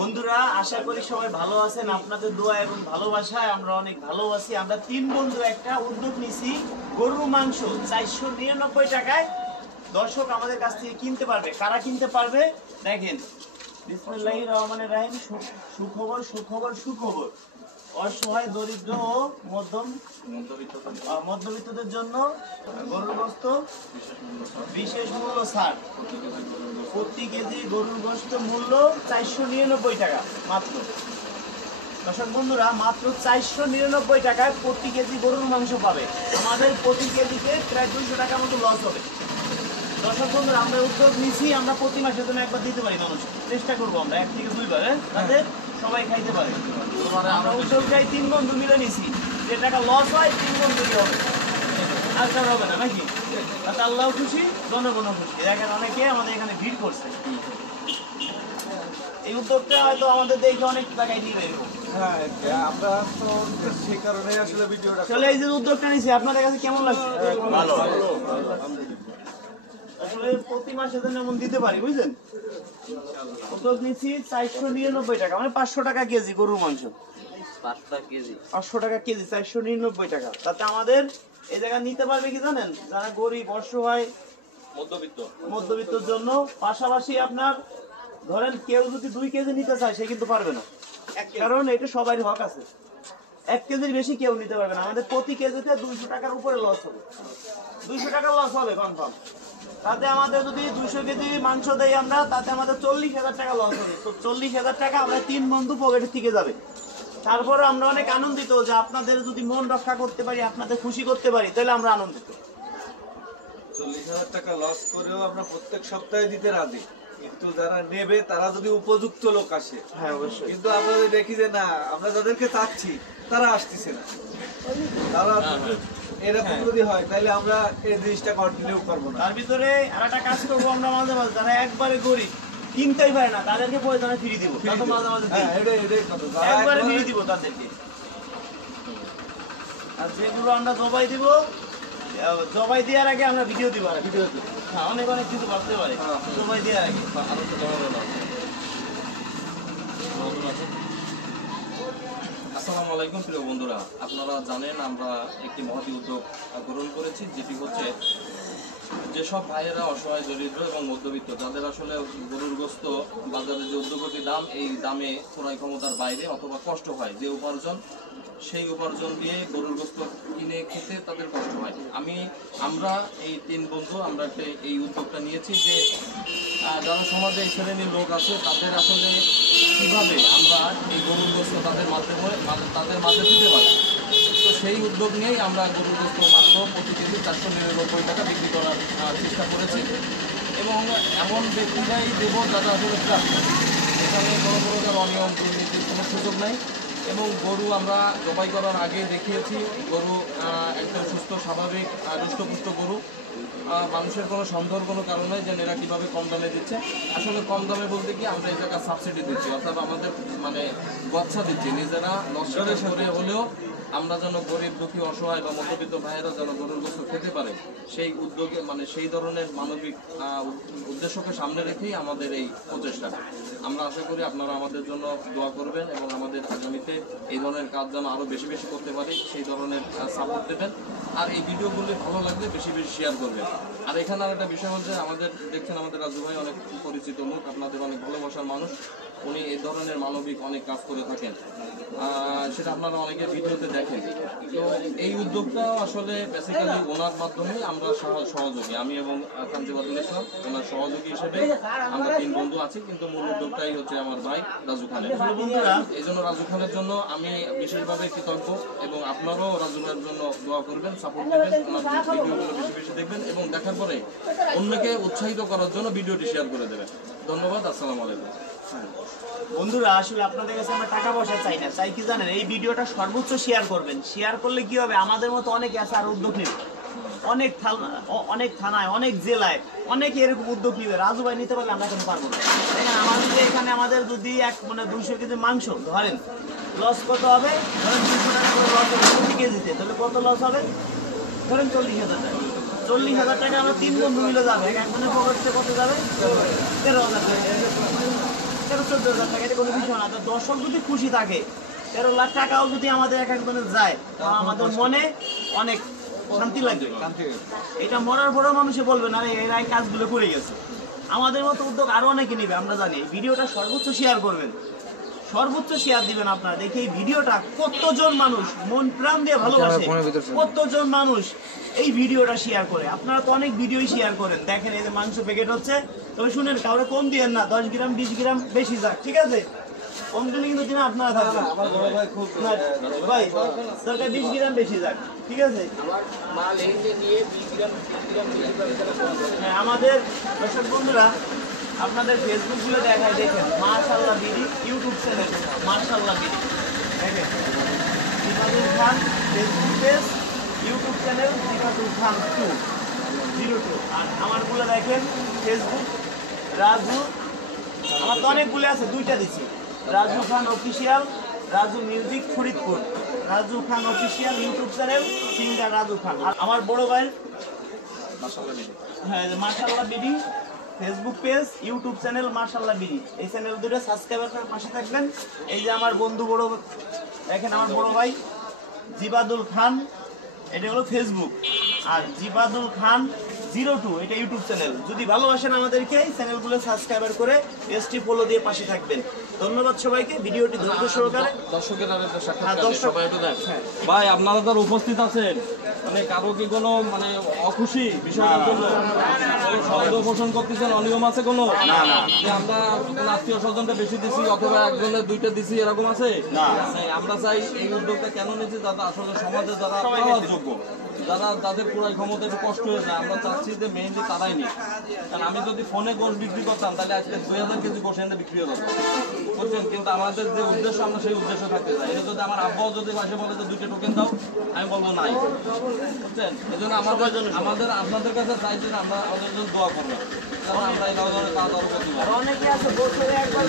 বন্ধুরা আশা করি সবাই ভালো আছেন। আপনাদের দোয়া এবং ভালোবাসায় আমরা অনেক ভালো আছি। আমরা তিন বন্ধু একটা উদ্যোগ নিছি, গরুর মাংস 499 টাকায় দর্শক আমাদের কাছ থেকে কিনতে পারবে। কারা কিনতে পারবে দেখেন, বিসমিল্লাহির রহমানির রহিম। সুখবর সুখবর সুখবর। অসহায় দরিদ্র ও মধ্যবিত্তদের জন্য গরুর গোশত বিশেষ মূল্য ছাড়। প্রতি কেজি গরুর গোশত মূল্য 499 টাকা মাত্র। দর্শক বন্ধুরা মাত্র 499 টাকায় প্রতি কেজি গরুর মাংস পাবে। আমাদের প্রতি কেজিতে প্রায় 200 টাকার মতো লস হবে। দর্শক বন্ধুরা আমরা উদ্যোগ নিচ্ছি, আমরা প্রতি মাসের জন্য একবার দিতে পারি মানুষ, চেষ্টা করবো আমরা 1 থেকে 2 বার তাতে সবাই খাইতে পারে। আমরা উদ্যোগটাই 3 বন্ধু মিলে নিছি, যে টাকা লস হয় 3 বন্ধুই হবে, আর কারো হবে না নাকি? তাতে আল্লাহ খুশি, জনগণও খুশি। দেখেন অনেকে আমাদের এখানে ভিড় করছে। এই উদ্যোগটা হয়তো আমাদের দেখে অনেক টাকায় নিবে এরকম। আমরা তো সেই কারণে আসলে ভিডিওটা আসলে এই যে উদ্যোগটা নিছি আপনাদের কাছে কেমন লাগছে? ভালো। আসলে প্রতি মাসে জন্য এমন দিতে পারি, বুঝলেন? উদ্যোগ নিচ্ছি 499 টাকা, মানে 500 টাকা কেজি গরুর মাংস। 500 টাকা কেজি, 499 টাকা। তাতে আমাদের এই জায়গা নিতে পারবে কি জানেন? যারা গরিব, অসহায়, মধ্যবিত্তর জন্য। পাশাপাশি আপনার ধরেন কেউ যদি 2 কেজি নিতে চায় সে কিন্তু পারবে না, কারণ এটা সবারই হক আছে। 1 কেজির বেশি কেউ নিতে পারবে না। আমাদের প্রতি কেজিতে 200 টাকার উপরে লস হবে, 200 টাকা লস হবে কনফার্ম। তাতে আমাদের যদি 200 কেজি মাংস দেই আমরা, তাতে আমাদের 40,000 টাকা লস হবে। তো 40,000 টাকা আমরা 3 বন্ধু পকেটের থেকে যাবে। তারপরে আমরা অনেক আনন্দিত যে আপনাদের যদি মন রক্ষা করতে পারি, আপনাদের খুশি করতে পারি, তাহলে আমরা আনন্দিত। 40,000 টাকা লস করেও আমরা প্রত্যেক সপ্তাহে দিতে রাজি, কিন্তু যারা নেবে তারা যদি উপযুক্ত লোক আসে। হ্যাঁ অবশ্যই। কিন্তু আমরা যদি দেখি যে না, আমরা যাদেরকে চাচ্ছি তারা আসতেছে না, তারা এরকম যদি হয় তাহলে আমরা এই জিনিসটা কন্টিনিউ করবো না। তার ভিতরে আর একটা কাজ করবো আমরা মাঝে মাঝে, যারা একবারে গরিব কিনতেই পারে না তাদেরকে প্রয়োজনে ফ্রি দিব। মাঝে মাঝে একবারে ফ্রি দিব তাদেরকে। আর যেগুলো আমরা জবাই দিব, জবাই দেওয়ার আগে আমরা ভিডিও দিব। আর ভিডিও দিব, হ্যাঁ অনেক অনেক কিছু ভাবতে পারে জবাই দেওয়ার আগে। আসসালামু আলাইকুম প্রিয় বন্ধুরা, আপনারা জানেন আমরা একটি মহতী উদ্যোগ গ্রহণ করেছি, যেটি হচ্ছে যেসব ভাইয়েরা অসহায়, দরিদ্র এবং মধ্যবিত্ত, যাদের আসলে গরুর গোশত বাজারে যে উদ্যোগতি দাম, এই দামে ক্রয় ক্ষমতার বাইরে অথবা কষ্ট হয়, যে উপার্জন, সেই উপার্জন দিয়ে গরুর গোশত কিনে খেতে তাদের কষ্ট হয়। আমরা এই 3 বন্ধু আমরা এই উদ্যোগটা নিয়েছি যে যারা সমাজে এই শ্রেণীর লোক আছে তাদের আসলে কীভাবে আমরা এই গরুর গোশত তাদের মাঝে দিতে পারি। তো সেই উদ্যোগ নিয়েই আমরা গরুর গোশত মাত্র প্রতি কেজি 499 টাকা বিক্রি করার চেষ্টা করেছি। এবং এমন ব্যক্তিরাই দেব যারা আসলে প্রাপ্ত, এখানে কোনো প্রকার অনিয়ম দুর্নীতির কোনো সুযোগ নেই। এবং গরু আমরা জবাই করার আগে দেখিয়েছি, গরু একদম সুস্থ, স্বাভাবিক, হৃষ্টপুষ্ট গরু। মানুষের কোনো সন্দেহের কোনো কারণ নেই যে এরা কীভাবে কম দামে দিচ্ছে। আসলে কম দামে বলতে কি, আমরা এই জায়গায় সাবসিডি দিচ্ছি, অর্থাৎ আমাদের মানে গচ্ছা দিচ্ছি, নিজেরা নষ্ট করে হলেও আমরা যেন গরিব, দুঃখী, অসহায় বা মধ্যবিত্ত ভাইয়েরা যেন গরুর গোশত খেতে পারে, সেই উদ্যোগে মানে সেই ধরনের মানবিক উদ্দেশ্যকে সামনে রেখেই আমাদের এই প্রচেষ্টা। আমরা আশা করি আপনারা আমাদের জন্য দোয়া করবেন এবং আমাদের আগামীতে এই ধরনের কাজ যেন আরও বেশি বেশি করতে পারি সেই ধরনের সাপোর্ট দেবেন। আর এই ভিডিওগুলি ভালো লাগলে বেশি বেশি শেয়ার করবেন। আর এখানে আর একটা বিষয় হচ্ছে, আমাদের দেখছেন আমাদের রাজু ভাই অনেক পরিচিত মুখ, আপনাদের অনেক ভালোবাসার মানুষ, উনি এই ধরনের মানবিক অনেক কাজ করে থাকেন, সেটা আপনারা অনেকে ভিডিওতে দেখেন। তো এই উদ্যোগটা আসলে বেসিক্যালি ওনার মাধ্যমেই আমরা সহযোগী, আমি এবং কাঞ্জিবাদুল ইসলাম ওনার সহযোগী হিসেবে আমরা 3 বন্ধু আছি, কিন্তু মূল উদ্যোগটাই হচ্ছে আমার ভাই রাজু খানের। এই জন্য রাজু খানের জন্য আমি বিশেষভাবে কৃতজ্ঞ, এবং আপনারাও রাজু ভাইয়ের জন্য দোয়া করবেন, সাপোর্ট দেবেন, ওনার ভিডিওগুলো বেশি বেশি দেখবেন এবং দেখার পরে অন্যকে উৎসাহিত করার জন্য ভিডিওটি শেয়ার করে দেবেন। ধন্যবাদ, আসসালামু আলাইকুম। বন্ধুরা আসলে আপনাদের কাছে আমরা টাকা পয়সা চাই না, চাই কি জানেন? এই ভিডিওটা সর্বোচ্চ শেয়ার করবেন। শেয়ার করলে কি হবে, আমাদের মতো অনেকে আছে আর উদ্যোগ নেবে, অনেক থানায়, অনেক জেলায় অনেকে এরকম উদ্যোগ নিবে। রাজু ভাই নিতে পারলে আমরা কেন পারবো না? দেখেন আমাদের এখানে আমাদের যদি 200 কেজি মাংস ধরেন, লস কত হবে? ধরেন 200 টাকা করে লস হবে প্রতি কেজিতে, তাহলে কত লস হবে? ধরেন 40,000 টাকা। 40,000 টাকা আমরা 3 বন্ধু মিলে যাবে, একজনের পকেটে কত যাবে? 13,000 টাকা। 13-14 হাজার টাকা, এটা কোনো বিষয় না। তো দর্শক যদি খুশি থাকে, 13 লাখ টাকাও যদি আমাদের এক একজনের যায়, তাহলে আমাদের মনে অনেক শান্তি লাগবে। এটা মরার পরেও মানুষে বলবে না এরা এই কাজগুলো করে গেছে। আমাদের মতো উদ্যোগ আরো অনেকে নিবে, আমরা জানি। এই ভিডিওটা সর্বোচ্চ শেয়ার করবেন, সর্বোচ্চ শেয়ার দিবেন। আপনারা দেখে এই ভিডিওটা কতজন মানুষ মন প্রাণ দিয়ে ভালোবাসে, কতজন মানুষ এই ভিডিওটা শেয়ার করে। আপনারা তো অনেক ভিডিওই শেয়ার করেন, দেখেন এই যে মাংস প্যাকেট হচ্ছে। তবে শুনেন, কাউরে কম দিয়েন না, 10 গ্রাম 20 গ্রাম বেশি যাক, ঠিক আছে? কম দিলে কিন্তু দিনে আপনারা থাকবেন। আমার বড় ভাই খুব না, ভাই সরকার 20 গ্রাম বেশি যাক, ঠিক আছে? হ্যাঁ, আমাদের দর্শক বন্ধুরা আপনাদের ফেসবুক গুলো দেখায়, দেখেন Mashallah BD YouTube channel, Mashallah BD দেখেন, Jibadul Khan Facebook page, YouTube channel Jibadul Khan 202। আর আমারগুলো দেখেন ফেসবুক রাজু, আমার তো অনেকগুলো আছে, 2টা দিছি, Raju Khan official, Raju music Faridpur, Raju Khan official YouTube channel, singer Raju Khan. আর আমার বড় ভাই হ্যাঁ Mashallah BD Facebook page, YouTube channel Mashallah BD. এই চ্যানেল দুটো সাবস্ক্রাইব করে পাশে থাকবেন। এই যে আমার বন্ধু বড় দেখেন, আমার বড় ভাই জিবাদুল খান, এটা হলো ফেসবুক, আর জিবাদুল খান 02 এটা ইউটিউব চ্যানেল। যদি ভালোবাসেন আমাদেরকে, এই চ্যানেলগুলো সাবস্ক্রাইবার করে পেজটি ফলো দিয়ে পাশে থাকবেন। ধন্যবাদ সবাইকে, ভিডিওটি ধৈর্য সহকারে দর্শকের আর একটা হ্যাঁ, সাক্ষাৎকার দর্শক সবাই একটু দেখ। হ্যাঁ। ভাই আপনারা যারা উপস্থিত আছেন, মানে কারো কি কোনো মানে অখুশি বিষয়ের জন্য সন্দেহ পোষণ করতেছেন, অনিয়ম আছে কোনো? যে আমরা কোনো আত্মীয় স্বজনটা বেশি দিছি অথবা একজনের 2টা দিছি, এরকম আছে না? আমরা চাই এই উদ্যোগটা কেন নিয়েছি, যাতে আসলে সমাজে যারা পাওয়ার যোগ্য, যারা যাদের পুরাই ক্ষমতা একটু কষ্ট হয়ে যায়, আমরা চাচ্ছি যে মেইনলি তারাই নিই। কারণ আমি যদি ফোনে গোশ বিক্রি করতাম, তাহলে আজকে 2000 কেজি গোশ এনে বিক্রি হতো, বুঝছেন? কিন্তু আমাদের যে উদ্দেশ্য, আমরা সেই উদ্দেশ্য থাকতে চাই। এটা যদি আমার আব্বাও যদি পাশে বলে যে 2টা টোকেন দাও, আমি বলবো নাই, বুঝছেন? এই জন্য আমাদের আপনাদের কাছে চাই যে আমরা আমাদের জন্য দোয়া করবেন, কারণ আমরা এই ধরনের কাজ আরো করতে পারি। অনেকে আছে বছরে একবার